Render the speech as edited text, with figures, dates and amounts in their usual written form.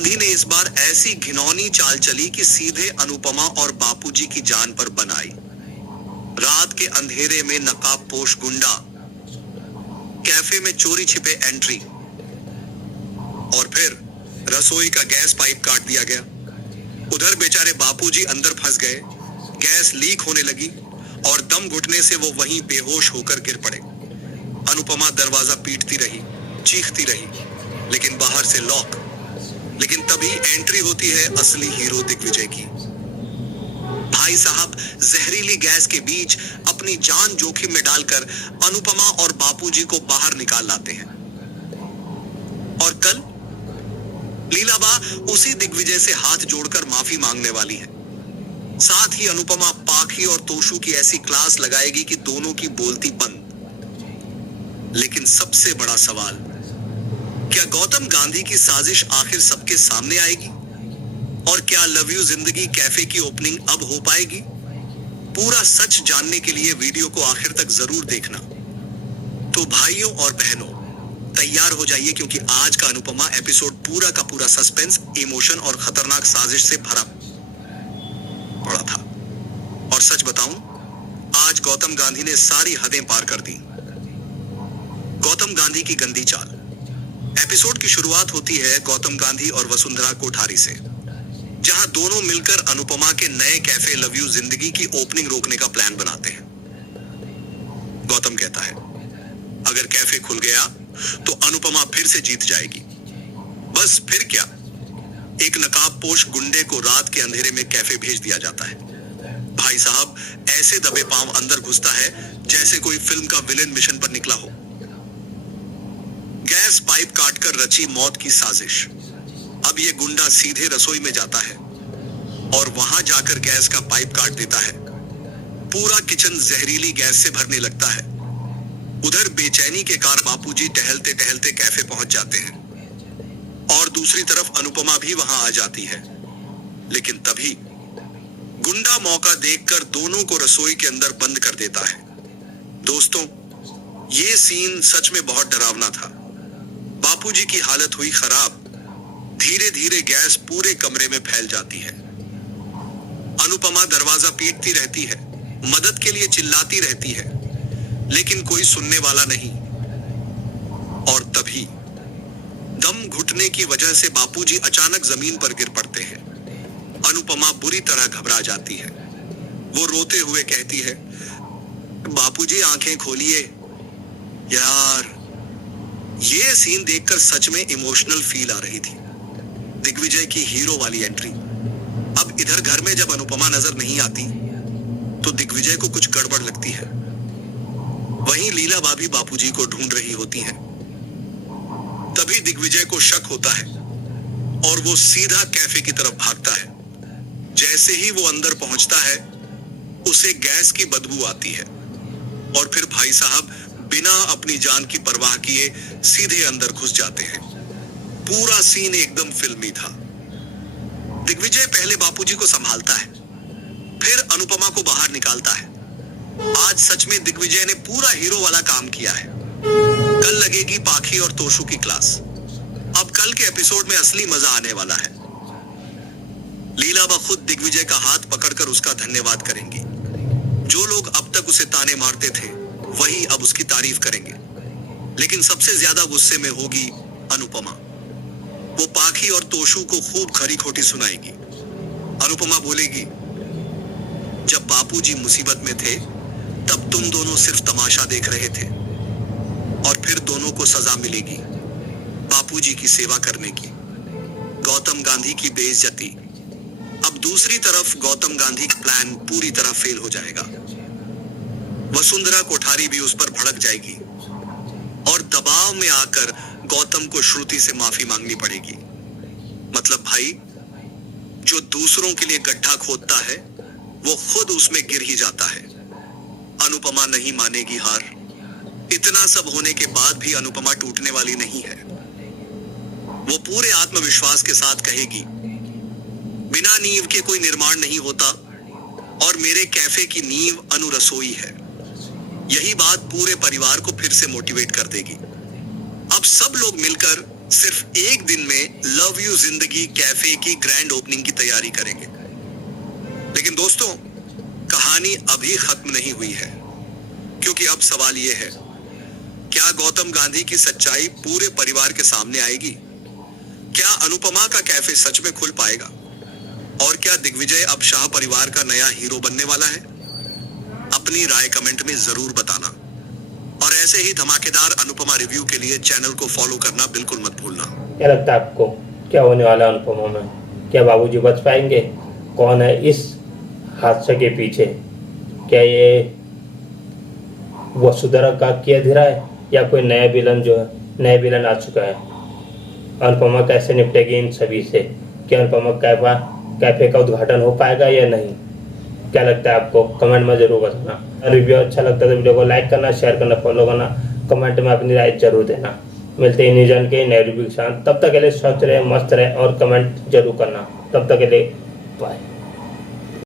गांधी ने इस बार ऐसी घिनौनी चाल चली कि सीधे अनुपमा और बापूजी की जान पर बनाई। रात के अंधेरे में नकाबपोश गुंडा, कैफे में चोरी छिपे एंट्री, और फिर रसोई का गैस पाइप काट दिया गया। उधर बेचारे बापूजी अंदर फंस गए, गैस लीक होने लगी और दम घुटने से वो वहीं बेहोश होकर गिर पड़े। अनुपमा दरवाजा पीटती रही, चीखती रही, लेकिन बाहर से लॉक। लेकिन तभी एंट्री होती है असली हीरो दिग्विजय की। भाई साहब जहरीली गैस के बीच अपनी जान जोखिम में डालकर अनुपमा और बापूजी को बाहर निकाल लाते हैं। और कल लीलाबा उसी दिग्विजय से हाथ जोड़कर माफी मांगने वाली है। साथ ही अनुपमा पाखी और तोशु की ऐसी क्लास लगाएगी कि दोनों की बोलती बंद। लेकिन सबसे बड़ा सवाल, क्या गौतम गांधी की साजिश आखिर सबके सामने आएगी? और क्या लव यू जिंदगी कैफे की ओपनिंग अब हो पाएगी? पूरा सच जानने के लिए वीडियो को आखिर तक जरूर देखना। तो भाइयों और बहनों, तैयार हो जाइए, क्योंकि आज का अनुपमा एपिसोड पूरा का पूरा सस्पेंस, इमोशन और खतरनाक साजिश से भरा पड़ा था। और सच बताऊं, आज गौतम गांधी ने सारी हदें पार कर दी। गौतम गांधी की गंदी चाल। एपिसोड की शुरुआत होती है गौतम गांधी और वसुंधरा कोठारी से, जहां दोनों मिलकर अनुपमा के नए कैफे लव यू जिंदगी की ओपनिंग रोकने का प्लान बनाते हैं। गौतम कहता है, अगर कैफे खुल गया तो अनुपमा फिर से जीत जाएगी। बस फिर क्या, एक नकाबपोश गुंडे को रात के अंधेरे में कैफे भेज दिया जाता है। भाई साहब ऐसे दबे पांव अंदर घुसता है जैसे कोई फिल्म का विलेन मिशन पर निकला हो। गैस पाइप काटकर रची मौत की साजिश। अब ये गुंडा सीधे रसोई में जाता है और वहां जाकर गैस का पाइप काट देता है। पूरा किचन जहरीली गैस से भरने लगता है। उधर बेचैनी के कार बापूजी टहलते टहलते कैफे पहुंच जाते हैं और दूसरी तरफ अनुपमा भी वहां आ जाती है। लेकिन तभी गुंडा मौका देखकर दोनों को रसोई के अंदर बंद कर देता है। दोस्तों, ये सीन सच में बहुत डरावना था। बापूजी की हालत हुई खराब। धीरे धीरे गैस पूरे कमरे में फैल जाती है। अनुपमा दरवाजा पीटती रहती है, मदद के लिए चिल्लाती रहती है, लेकिन कोई सुनने वाला नहीं। और तभी दम घुटने की वजह से बापूजी अचानक जमीन पर गिर पड़ते हैं। अनुपमा बुरी तरह घबरा जाती है। वो रोते हुए कहती है, बापूजी आंखें खोलिए। यार, ये सीन देखकर सच में इमोशनल फील आ रही थी। दिग्विजय की हीरो वाली एंट्री। अब इधर घर में जब अनुपमा नजर नहीं आती तो दिग्विजय को कुछ गड़बड़ लगती है। वहीं लीला भाभी बापूजी को ढूंढ रही होती हैं। तभी दिग्विजय को शक होता है और वो सीधा कैफे की तरफ भागता है। जैसे ही वो अंदर पहुंचता है, उसे गैस की बदबू आती है और फिर भाई साहब बिना अपनी जान की परवाह किए सीधे अंदर घुस जाते हैं। पूरा सीन एकदम फिल्मी था। दिग्विजय पहले बापूजी को संभालता है, फिर अनुपमा को बाहर निकालता है। आज सच में दिग्विजय ने पूरा हीरो वाला काम किया है। कल लगेगी पाखी और तोशु की क्लास। अब कल के एपिसोड में असली मजा आने वाला है। लीलाबा खुद दिग्विजय का हाथ पकड़कर उसका धन्यवाद करेंगी। जो लोग अब तक उसे ताने मारते थे, वही अब उसकी तारीफ करेंगे। लेकिन सबसे ज्यादा गुस्से में होगी अनुपमा। वो पाखी और तोशु को खूब खरी खोटी सुनाएगी। अनुपमा बोलेगी, जब बापूजी मुसीबत में थे तब तुम दोनों सिर्फ तमाशा देख रहे थे और फिर दोनों को सजा मिलेगी बापूजी की सेवा करने की। गौतम गांधी की बेइज्जती। अब दूसरी तरफ गौतम गांधी का प्लान पूरी तरह फेल हो जाएगा। वसुंधरा कोठारी भी उस पर भड़क जाएगी और दबाव में आकर गौतम को श्रुति से माफी मांगनी पड़ेगी। मतलब भाई, जो दूसरों के लिए गड्ढा खोदता है वो खुद उसमें गिर ही जाता है। अनुपमा नहीं मानेगी हार। इतना सब होने के बाद भी अनुपमा टूटने वाली नहीं है। वो पूरे आत्मविश्वास के साथ कहेगी, बिना नींव के कोई निर्माण नहीं होता और मेरे कैफे की नींव अनु रसोई है। यही बात पूरे परिवार को फिर से मोटिवेट कर देगी। अब सब लोग मिलकर सिर्फ एक दिन में लव यू जिंदगी कैफे की ग्रैंड ओपनिंग की तैयारी करेंगे। लेकिन दोस्तों, कहानी अभी खत्म नहीं हुई है, क्योंकि अब सवाल यह है, क्या गौतम गांधी की सच्चाई पूरे परिवार के सामने आएगी? क्या अनुपमा का कैफे सच में खुल पाएगा? और क्या दिग्विजय अब शाह परिवार का नया हीरो बनने वाला है? अपनी राय कमेंट में जरूर बताना और ऐसे ही धमाकेदार अनुपमा रिव्यू के लिए चैनल को फॉलो करना बिल्कुल मत भूलना। क्या लगता है आपको, क्या होने वाला है अनुपमा में? क्या बाबूजी बच पाएंगे? कौन है इस हादसे के पीछे? क्या ये वसुंधरा का किया धीरा है या कोई नया विलन आ चुका है? अनुपमा कैसे निपटेगी इन सभी से? क्या अनुपमा कैफे का उद्घाटन हो पाएगा या नहीं? क्या लगता है आपको? कमेंट में जरूर बताना। रिव्यू अच्छा लगता है तो वीडियो को लाइक करना, शेयर करना, फॉलो करना, कमेंट में अपनी राय जरूर देना। मिलते हैं न्यूज़ के नए रिव्यू के साथ। तब तक के लिए स्वस्थ रहे, मस्त रहे और कमेंट जरूर करना। तब तक के लिए बाय।